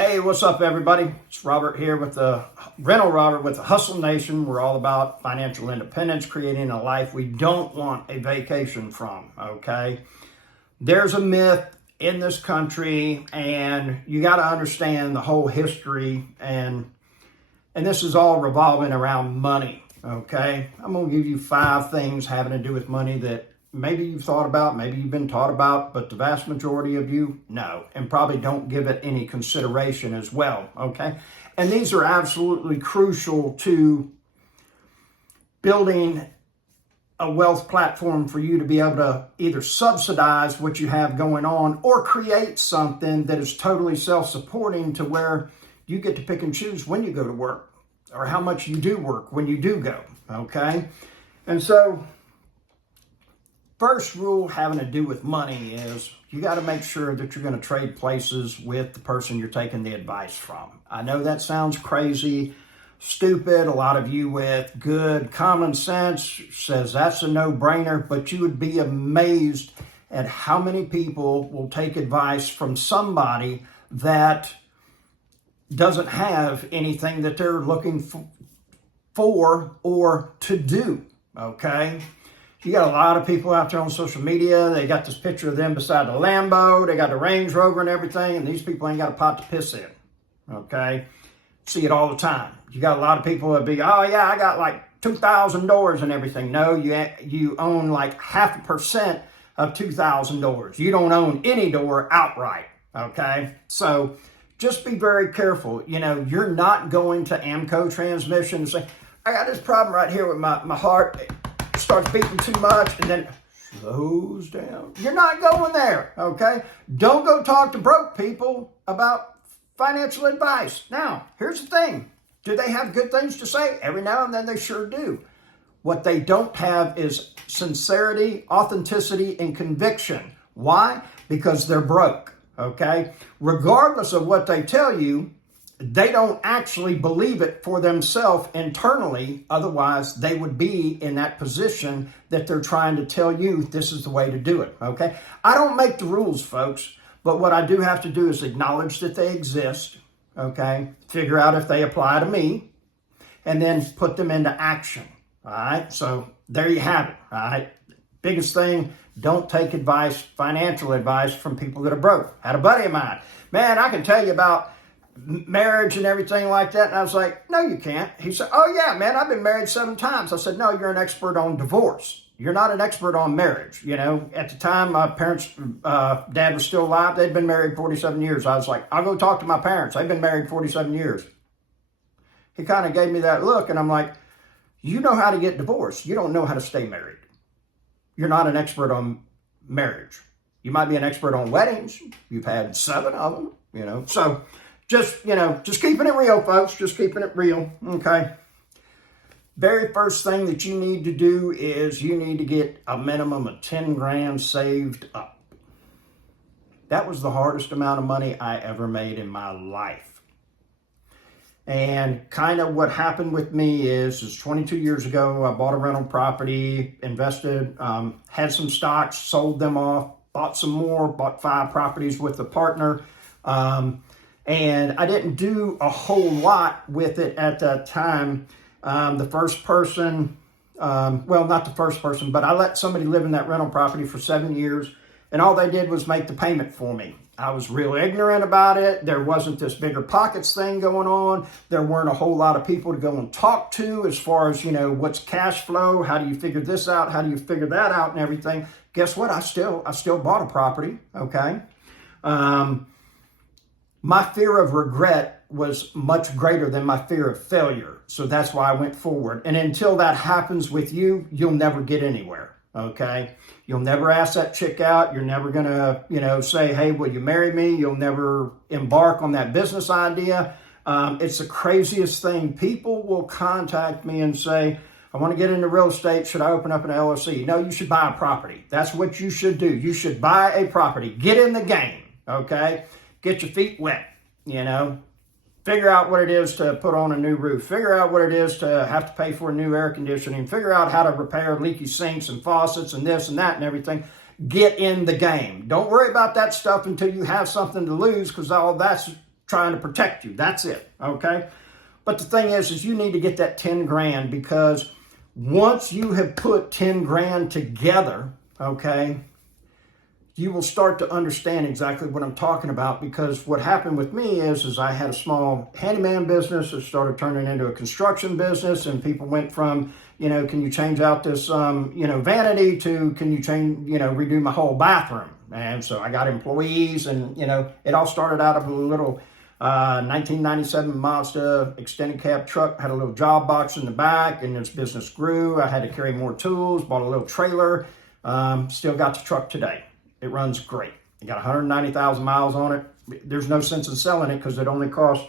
Hey, what's up, everybody? It's Robert here with the Rental Robert with the Hustle Nation. We're all about financial independence, creating a life we don't want a vacation from, okay? There's a myth in this country, and you got to understand the whole history, and this is all revolving around money, okay? I'm going to give you 5 things having to do with money that maybe you've thought about, maybe you've been taught about, but the vast majority of you, no, and probably don't give it any consideration as well, okay? And these are absolutely crucial to building a wealth platform for you to be able to either subsidize what you have going on or create something that is totally self-supporting to where you get to pick and choose when you go to work or how much you do work when you do go, okay? And so, first rule having to do with money is you got to make sure that you're going to trade places with the person you're taking the advice from. I know that sounds crazy, stupid. A lot of you with good common sense says that's a no-brainer, but you would be amazed at how many people will take advice from somebody that doesn't have anything that they're looking for or to do, okay? You got a lot of people out there on social media. They got this picture of them beside the Lambo. They got the Range Rover and everything, and these people ain't got a pot to piss in, okay? See it all the time. You got a lot of people that be, oh yeah, I got like 2,000 doors and everything. No, you own like 0.5% of 2,000 doors. You don't own any door outright, okay? So just be very careful. You know, you're not going to Amco Transmission and say, I got this problem right here with my heart. Starts beating too much and then slows down. You're not going there, okay? Don't go talk to broke people about financial advice. Now, here's the thing. Do they have good things to say? Every now and then they sure do. What they don't have is sincerity, authenticity, and conviction. Why? Because they're broke, okay? Regardless of what they tell you, they don't actually believe it for themselves internally. Otherwise, they would be in that position that they're trying to tell you this is the way to do it, okay? I don't make the rules, folks, but what I do have to do is acknowledge that they exist, okay? Figure out if they apply to me, and then put them into action, all right? So there you have it, all right? Biggest thing, don't take advice, financial advice from people that are broke. I had a buddy of mine. Man, I can tell you about marriage and everything like that. And I was like, no, you can't. He said, oh yeah, man, I've been married 7 times. I said, no, you're an expert on divorce. You're not an expert on marriage. You know, at the time, my parents, dad was still alive. They'd been married 47 years. I was like, I'll go talk to my parents. They've been married 47 years. He kind of gave me that look. And I'm like, you know how to get divorced. You don't know how to stay married. You're not an expert on marriage. You might be an expert on weddings. You've had 7 of them, you know, so just keeping it real, folks. Just keeping it real, okay? Very first thing that you need to do is you need to get a minimum of 10 grand saved up. That was the hardest amount of money I ever made in my life. And kind of what happened with me is 22 years ago, I bought a rental property, invested, had some stocks, sold them off, bought some more, bought 5 properties with a partner, and I didn't do a whole lot with it at that time. The first person, well, not the first person, but I let somebody live in that rental property for 7 years, and all they did was make the payment for me. I was real ignorant about it. There wasn't this bigger pockets thing going on. There weren't a whole lot of people to go and talk to as far as, you know, what's cash flow? How do you figure this out? How do you figure that out and everything? Guess what? I still bought a property, okay? My fear of regret was much greater than my fear of failure. So that's why I went forward. And until that happens with you, you'll never get anywhere, okay? You'll never ask that chick out. You're never going to, you know, say, hey, will you marry me? You'll never embark on that business idea. It's the craziest thing. People will contact me and say, I want to get into real estate. Should I open up an LLC? No, you should buy a property. That's what you should do. You should buy a property. Get in the game, okay? Get your feet wet, you know. Figure out what it is to put on a new roof. Figure out what it is to have to pay for a new air conditioning. Figure out how to repair leaky sinks and faucets and this and that and everything. Get in the game. Don't worry about that stuff until you have something to lose, because all that's trying to protect you. That's it, okay? But the thing is you need to get that 10 grand, because once you have put 10 grand together, okay, you will start to understand exactly what I'm talking about. Because what happened with me is I had a small handyman business that started turning into a construction business, and people went from, can you change out this, vanity, to can you change, redo my whole bathroom. And so I got employees, and, it all started out of a little 1997 Mazda extended cab truck, had a little job box in the back, and this business grew. I had to carry more tools, bought a little trailer, still got the truck today. It runs great. It got 190,000 miles on it. There's no sense in selling it because it only costs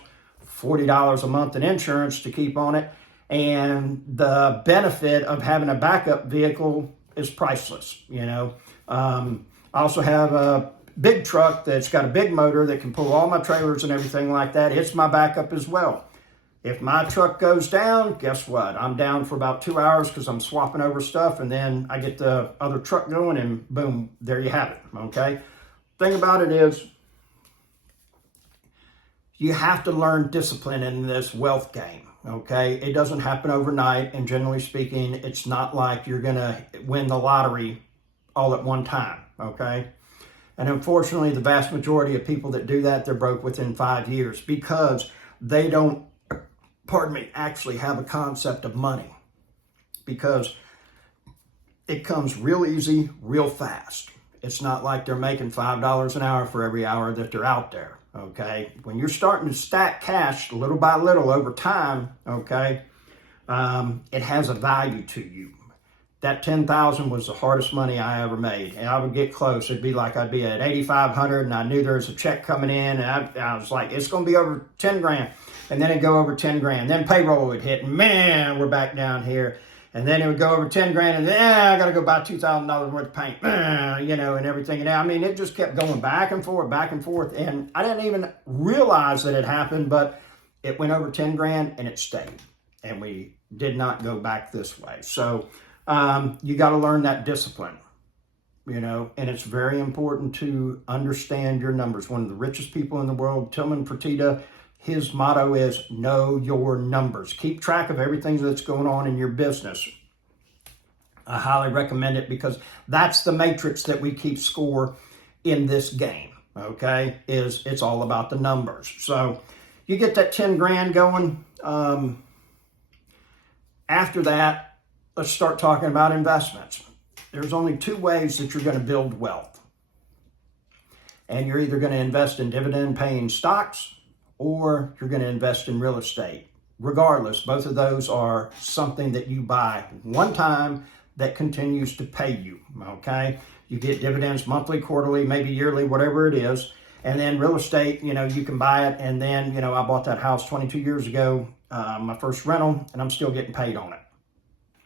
$40 a month in insurance to keep on it. And the benefit of having a backup vehicle is priceless, I also have a big truck that's got a big motor that can pull all my trailers and everything like that. It's my backup as well. If my truck goes down, guess what? I'm down for about 2 hours because I'm swapping over stuff, and then I get the other truck going, and boom, there you have it, okay? Thing about it is you have to learn discipline in this wealth game, okay? It doesn't happen overnight, and generally speaking, it's not like you're going to win the lottery all at one time, okay? And unfortunately, the vast majority of people that do that, they're broke within 5 years because they don't, actually have a concept of money, because it comes real easy, real fast. It's not like they're making $5 an hour for every hour that they're out there, okay? When you're starting to stack cash little by little over time, okay, it has a value to you. That $10,000 was the hardest money I ever made, and I would get close. It'd be like I'd be at $8,500, and I knew there was a check coming in, and I was like, it's going to be over 10 grand. And then it'd go over 10 grand. Then payroll would hit, and man, we're back down here. And then it would go over 10 grand, and then I got to go buy $2,000 worth of paint, and everything. And I mean, it just kept going back and forth. And I didn't even realize that it happened, but it went over 10 grand and it stayed. And we did not go back this way. So you got to learn that discipline, and it's very important to understand your numbers. One of the richest people in the world, Tillman Fertitta, his motto is know your numbers. Keep track of everything that's going on in your business. I highly recommend it, because that's the matrix that we keep score in this game, okay? It's all about the numbers. So you get that 10 grand going. After that, let's start talking about investments. There's only two ways that you're going to build wealth. And you're either going to invest in dividend-paying stocks, or you're going to invest in real estate. Regardless, both of those are something that you buy one time that continues to pay you, okay? You get dividends monthly, quarterly, maybe yearly, whatever it is. And then real estate, you can buy it. And then, I bought that house 22 years ago, my first rental, and I'm still getting paid on it.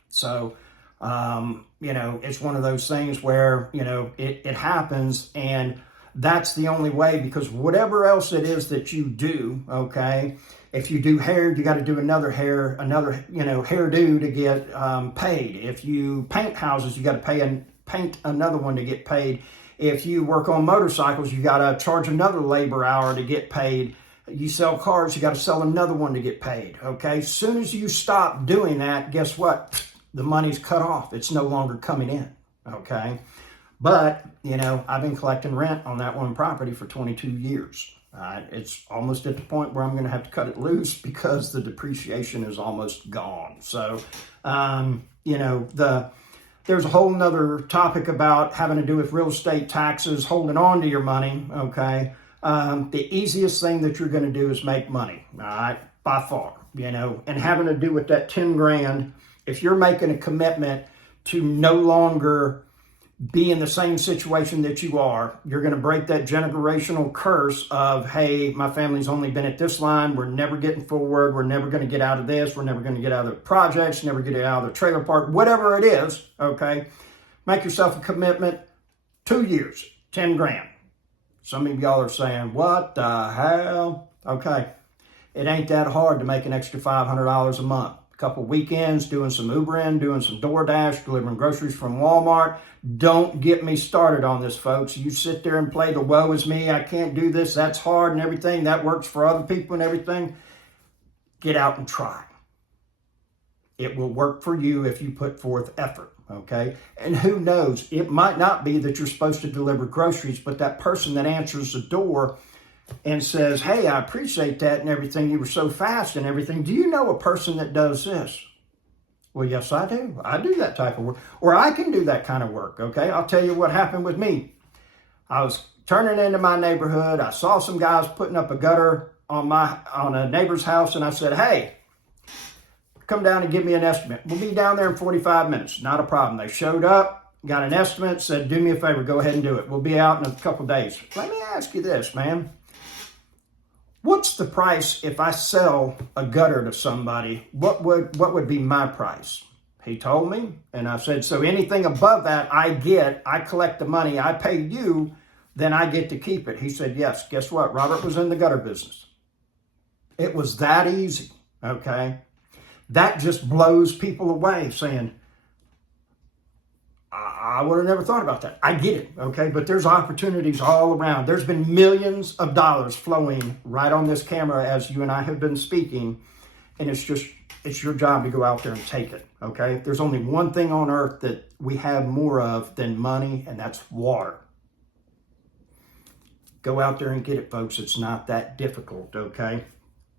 So, it's one of those things where, it happens, and that's the only way, because whatever else it is that you do, okay, if you do hair, you got to do another hairdo to get paid. If you paint houses, you got to paint another one to get paid. If you work on motorcycles, you got to charge another labor hour to get paid. You sell cars, you got to sell another one to get paid, okay? As soon as you stop doing that, guess what? The money's cut off. It's no longer coming in, okay? But, I've been collecting rent on that one property for 22 years. It's almost at the point where I'm going to have to cut it loose because the depreciation is almost gone. So, there's a whole nother topic about having to do with real estate taxes, holding on to your money, okay? The easiest thing that you're going to do is make money, all right, by far, and having to do with that 10 grand, if you're making a commitment to no longer be in the same situation that you are, you're going to break that generational curse of, hey, my family's only been at this line, we're never getting forward, we're never going to get out of this, we're never going to get out of the projects, never get out of the trailer park, whatever it is, okay? Make yourself a commitment, 2 years, 10 grand. Some of y'all are saying, what the hell? Okay, it ain't that hard to make an extra $500 a month. a couple weekends doing some Ubering, doing some DoorDash, delivering groceries from Walmart. Don't get me started on this, folks. You sit there and play the woe is me, I can't do this, that's hard and everything, that works for other people and everything. Get out and try. It will work for you if you put forth effort, okay? And who knows, it might not be that you're supposed to deliver groceries, but that person that answers the door and says, hey, I appreciate that and everything, you were so fast and everything. Do you know a person that does this? Well, yes, I do. I do that type of work, or I can do that kind of work, okay? I'll tell you what happened with me. I was turning into my neighborhood. I saw some guys putting up a gutter on a neighbor's house, and I said, hey, come down and give me an estimate. We'll be down there in 45 minutes. Not a problem. They showed up, got an estimate, said, do me a favor, go ahead and do it. We'll be out in a couple days. Let me ask you this, man. What's the price if I sell a gutter to somebody? What would be my price? He told me, and I said, so anything above that I collect the money, I pay you, then I get to keep it. He said, yes. Guess what? Robert was in the gutter business. It was that easy, okay? That just blows people away, saying, I would have never thought about that. I get it, okay? But there's opportunities all around. There's been millions of dollars flowing right on this camera as you and I have been speaking, and it's your job to go out there and take it, okay? There's only one thing on earth that we have more of than money, and that's water. Go out there and get it, folks. It's not that difficult, okay?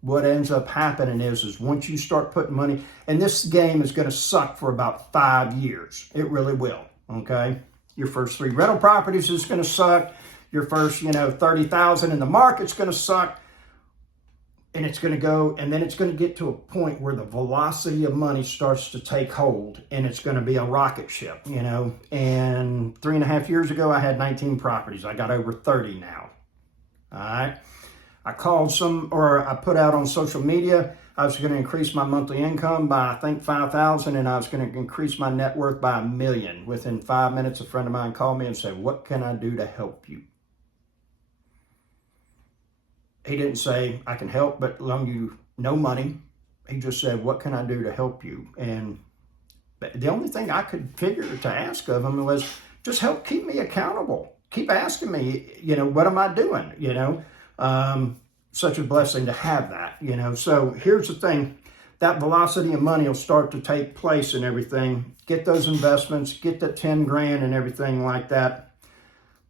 What ends up happening is once you start putting money, and this game is going to suck for about 5 years. It really will, okay? Your first 3 rental properties is going to suck. Your first, 30,000 in the market's going to suck. And it's going to go, and then it's going to get to a point where the velocity of money starts to take hold, and it's going to be a rocket ship, And 3.5 years ago, I had 19 properties. I got over 30 now, all right? I put out on social media, I was going to increase my monthly income by, I think, 5,000, and I was going to increase my net worth by $1 million. Within 5 minutes, a friend of mine called me and said, what can I do to help you? He didn't say, I can help, but loan you no money. He just said, what can I do to help you? And the only thing I could figure to ask of him was, just help keep me accountable. Keep asking me, what am I doing? Such a blessing to have that, So here's the thing. That velocity of money will start to take place and everything. Get those investments, get that 10 grand and everything like that.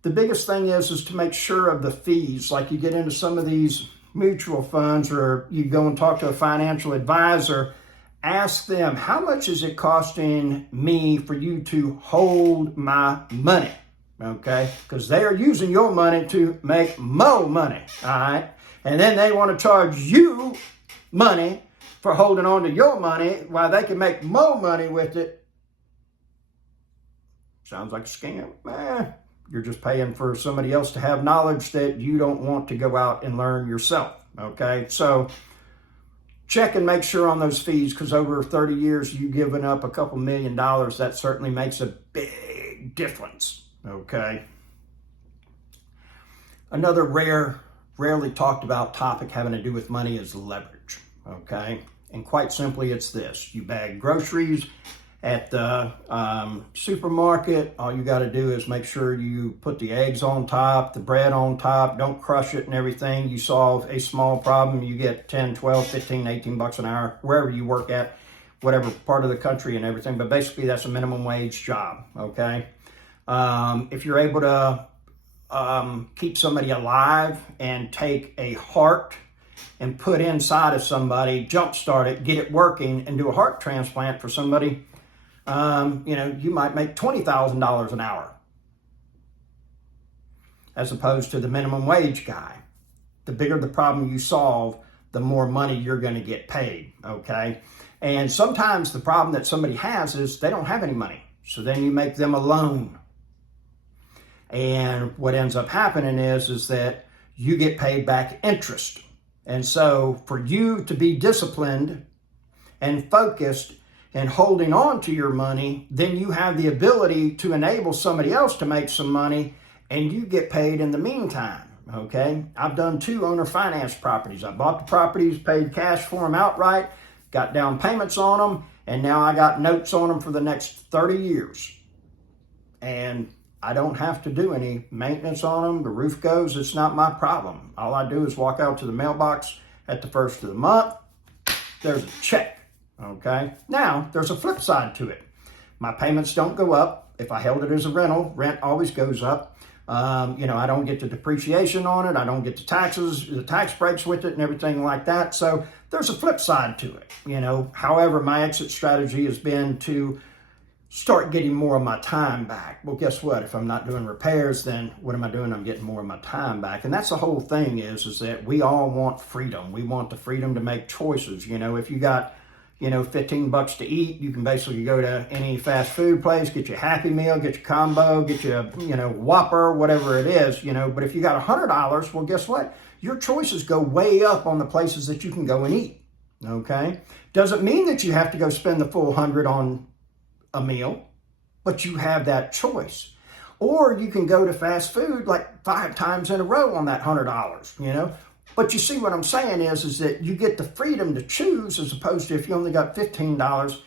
The biggest thing is to make sure of the fees. Like you get into some of these mutual funds, or you go and talk to a financial advisor, ask them, how much is it costing me for you to hold my money? Okay? Because they are using your money to make more money, all right? And then they want to charge you money for holding on to your money while they can make more money with it. Sounds like a scam. You're just paying for somebody else to have knowledge that you don't want to go out and learn yourself, okay? So check and make sure on those fees, because over 30 years, you've given up a couple $1 million. That certainly makes a big difference, okay? Another rarely talked about topic having to do with money is leverage, okay? And quite simply, it's this. You bag groceries at the supermarket. All you got to do is make sure you put the eggs on top, the bread on top, don't crush it and everything. You solve a small problem. You get 10, 12, 15, 18 bucks an hour, wherever you work at, whatever part of the country and everything. But basically, that's a minimum wage job, okay? If you're able to keep somebody alive and take a heart and put inside of somebody, jumpstart it, get it working, and do a heart transplant for somebody, you might make $20,000 an hour as opposed to the minimum wage guy. The bigger the problem you solve, the more money you're going to get paid, okay? And sometimes the problem that somebody has is they don't have any money. So then you make them a loan. And what ends up happening is that you get paid back interest. And so for you to be disciplined and focused and holding on to your money, then you have the ability to enable somebody else to make some money, and you get paid in the meantime, okay? I've done 2 owner finance properties. I bought the properties, paid cash for them outright, got down payments on them, and now I got notes on them for the next 30 years. And I don't have to do any maintenance on them. The roof goes, it's not my problem. All I do is walk out to the mailbox at the first of the month. There's a check, okay? Now, there's a flip side to it. My payments don't go up. If I held it as a rental, rent always goes up. I don't get the depreciation on it. I don't get the taxes, the tax breaks with it and everything like that. So there's a flip side to it, However, my exit strategy has been to start getting more of my time back. Well, guess what? If I'm not doing repairs, then what am I doing? I'm getting more of my time back. And that's the whole thing is that we all want freedom. We want the freedom to make choices. If you got, $15 to eat, you can basically go to any fast food place, get your Happy Meal, get your combo, get your, Whopper, whatever it is, But if you got $100, well, guess what? Your choices go way up on the places that you can go and eat, okay? Doesn't mean that you have to go spend the full 100 on a meal, but you have that choice. Or you can go to fast food like 5 times in a row on that $100, But you see what I'm saying is that you get the freedom to choose as opposed to if you only got $15,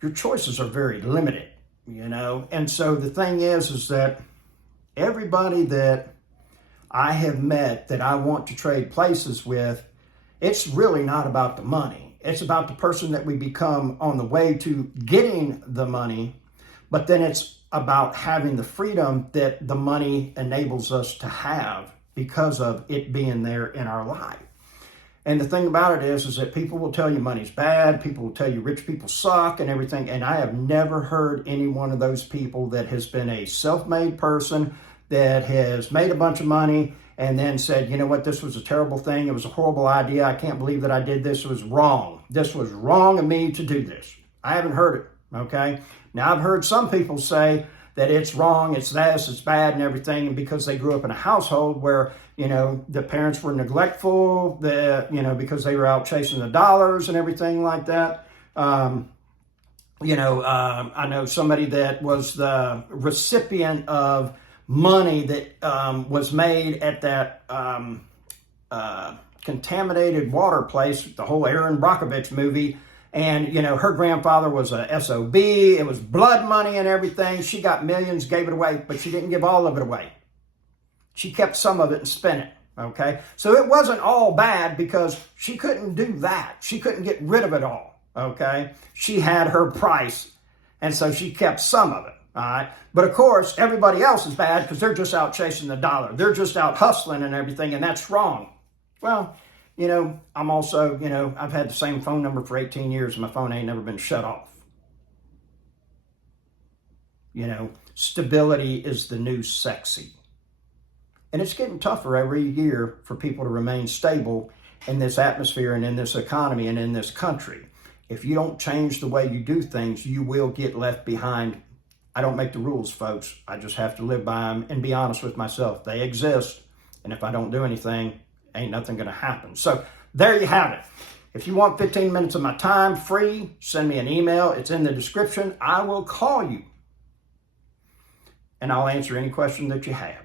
your choices are very limited, And so the thing is that everybody that I have met that I want to trade places with, it's really not about the money. It's about the person that we become on the way to getting the money, but then it's about having the freedom that the money enables us to have because of it being there in our life. And the thing about it is that people will tell you money's bad, people will tell you rich people suck and everything, and I have never heard any one of those people that has been a self-made person that has made a bunch of money and then said, you know what, this was a terrible thing, it was a horrible idea, I can't believe that I did this, it was wrong. This was wrong of me to do this. I haven't heard it, okay? Now, I've heard some people say that it's wrong, it's this, it's bad and everything, and because they grew up in a household where, the parents were neglectful, because they were out chasing the dollars and everything like that. I know somebody that was the recipient of money that was made at that contaminated water place, the whole Aaron Brockovich movie. And, her grandfather was a SOB. It was blood money and everything. She got millions, gave it away, but she didn't give all of it away. She kept some of it and spent it, okay? So it wasn't all bad because she couldn't do that. She couldn't get rid of it all, okay? She had her price, and so she kept some of it, all right? But, of course, everybody else is bad because they're just out chasing the dollar. They're just out hustling and everything, and that's wrong. Well, I'm also, I've had the same phone number for 18 years and my phone ain't never been shut off. Stability is the new sexy. And it's getting tougher every year for people to remain stable in this atmosphere and in this economy and in this country. If you don't change the way you do things, you will get left behind. I don't make the rules, folks. I just have to live by them and be honest with myself. They exist. And if I don't do anything, ain't nothing going to happen. So there you have it. If you want 15 minutes of my time free, send me an email. It's in the description. I will call you. And I'll answer any question that you have.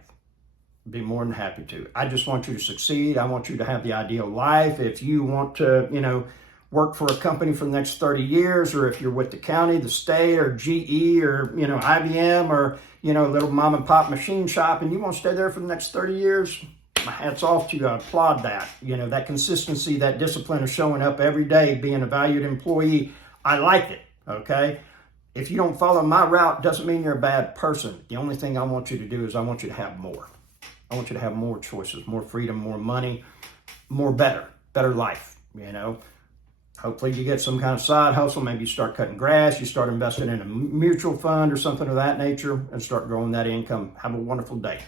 Be more than happy to. I just want you to succeed. I want you to have the ideal life. If you want to, work for a company for the next 30 years, or if you're with the county, the state, or GE, or, IBM, or, little mom and pop machine shop, and you want to stay there for the next 30 years, my hat's off to you. I applaud that. That consistency, that discipline of showing up every day, being a valued employee. I like it, okay? If you don't follow my route, doesn't mean you're a bad person. The only thing I want you to do is I want you to have more. I want you to have more choices, more freedom, more money, more better life, Hopefully you get some kind of side hustle. Maybe you start cutting grass, you start investing in a mutual fund or something of that nature and start growing that income. Have a wonderful day.